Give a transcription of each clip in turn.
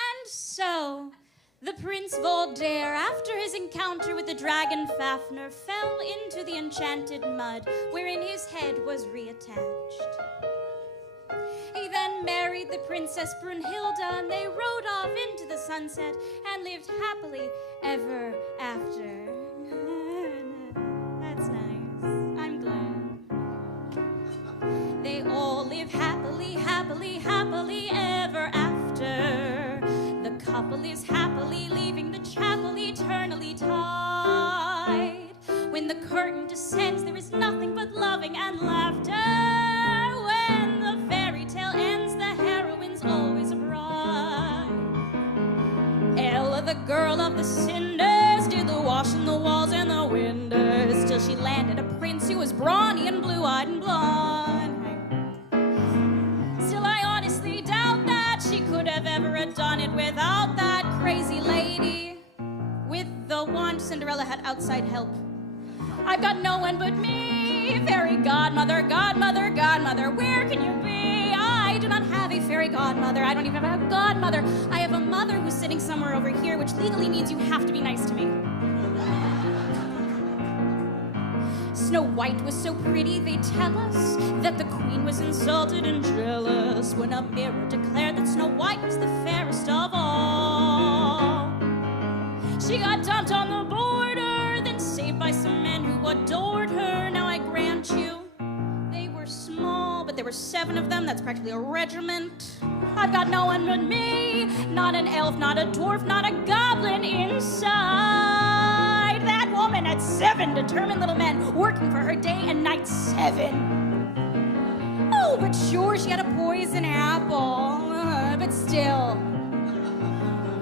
And so, the Prince Voltaire, after his encounter with the dragon Fafnir, fell into the enchanted mud, wherein his head was reattached. He then married the Princess Brunhilde, and they rode off into the sunset and lived happily ever after. That's nice. I'm glad. They all live happily, happily, happily ever after. The couple is happily leaving the chapel eternally tied. When the curtain descends, there is nothing but loving and laughter. When the fairy tale ends, the heroine's always a bride. Ella, the girl of the cinders, did the washing, the walls, and the windows, till she landed a prince who was brawny and blue-eyed and blonde. Still, I honestly doubt that she could have ever done it without that crazy lady with the wand. Cinderella had outside help. I've got no one but me, fairy godmother, godmother, godmother. Where can you be? I do not have a fairy godmother. I don't even have a godmother. I have a mother who's sitting somewhere over here, which legally means you have to be nice to me. Snow White was so pretty, they tell us that the queen was insulted and jealous when a mirror declared that Snow White was the fairest of all. She got dumped on the border, then saved by some men who adored her. Now I grant you, they were small, but there were 7 of them. That's practically a regiment. I've got no one but me, not an elf, not a dwarf, not a goblin inside. That woman had 7 determined little men working for her day and night. 7. Oh, but sure, she had a poison apple, but still.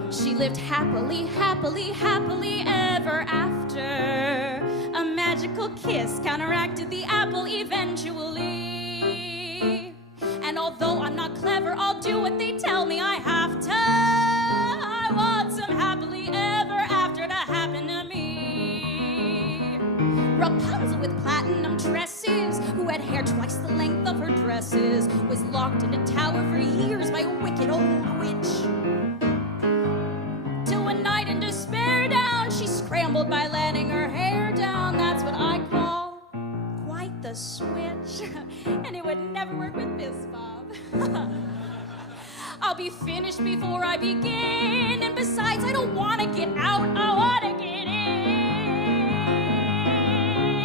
She lived happily, happily, happily ever after. A magical kiss counteracted the apple eventually. And although I'm not clever, I'll do what they tell me I have to. I want some happily ever after to happen to me. Rapunzel with platinum tresses, who had hair twice the length of her dresses, was locked in a tower for years by a wicked old witch. Till one night in despair down, she scrambled by letting her hair down. That's what I call quite the switch. And it would never work with this, Bob. I'll be finished before I begin, and besides, I don't want to get out, I want to get in.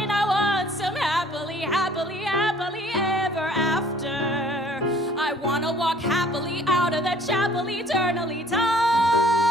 I want some happily, happily, happily ever after. I want to walk happily out of the chapel eternally tied.